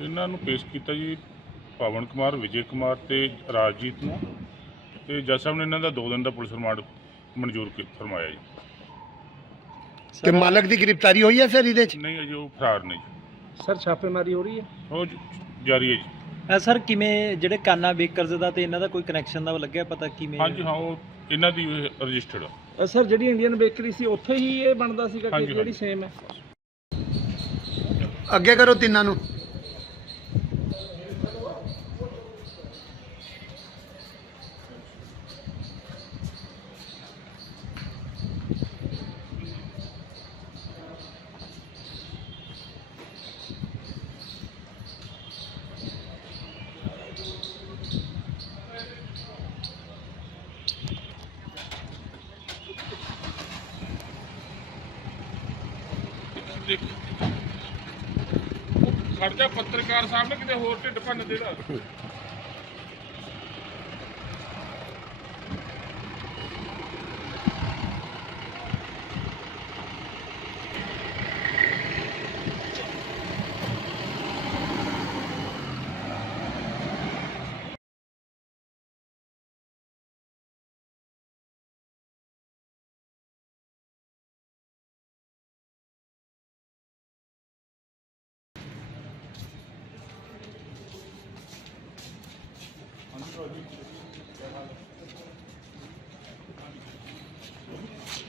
ਇਹਨਾਂ ਨੂੰ ਪੇਸ਼ ਕੀਤਾ ਜੀ ਪਵਨ ਕੁਮਾਰ ਵਿਜੇ ਕੁਮਾਰ ਤੇ ਰਾਜਜੀਤ ਨੂੰ। ਤੇ ਜੱਜ ਸਾਹਿਬ ਨੇ ਇਹਨਾਂ ਦਾ 2 ਦਿਨ ਦਾ ਪੁਲਿਸ ਰਿਮਾਂਡ ਮਨਜ਼ੂਰ ਕੀ- ਫਰਮਾਇਆ ਜੀ। ਤੇ ਮਾਲਕ ਦੀ ਗ੍ਰਿਫਤਾਰੀ ਹੋਈ ਹੈ ਸਰ ਇਹਦੇ ਚ? ਨਹੀਂ ਅਜੇ ਉਹ ਫਰਾਰ ਨੇ ਜੀ। ਸਰ ਛਾਪੇਮਾਰੀ ਹੋ ਰਹੀ ਹੈ? ਉਹ ਜ- ਜਾਰੀ ਹੈ ਜੀ। ਅ, ਸਰ ਕਿਵੇਂ ਜਿਹੜੇ ਕਾਨਾ ਬੇਕਰਜ਼ ਦਾ ਤੇ ਇਹਨਾਂ ਦਾ ਕੋਈ ਕਨੈਕਸ਼ਨ ਦਾ ਲੱਗਿਆ ਪਤਾ ਕਿਵੇਂ? ਹਾਂਜੀ ਹਾਂ ਉਹ ਇਹਨਾਂ ਦੀ ਰਜਿਸਟਰਡ ਆ। ਅ, ਸਰ ਜਿਹੜੀ ਇੰਡੀਅਨ ਬੇਕਰੀ ਸੀ ਉੱਥੇ ਹੀ ਇਹ ਬਣਦਾ ਸੀਗਾ ਕਿ ਹਾਂਜੀ, ਜਿਹੜੀ। ਸੇਮ ਹੈ? ਅੱਗੇ ਕਰੋ ਤਿੰਨਾਂ ਨੂੰ। ਦੇਖ। ਖੜਜਾ ਪੱਤਰਕਾਰ ਸਾਹਿਬ ਨੇ ਕਿਤੇ ਹੋਰ ਢਿੱਡ ਭੰਨ ਦੇਣਾ।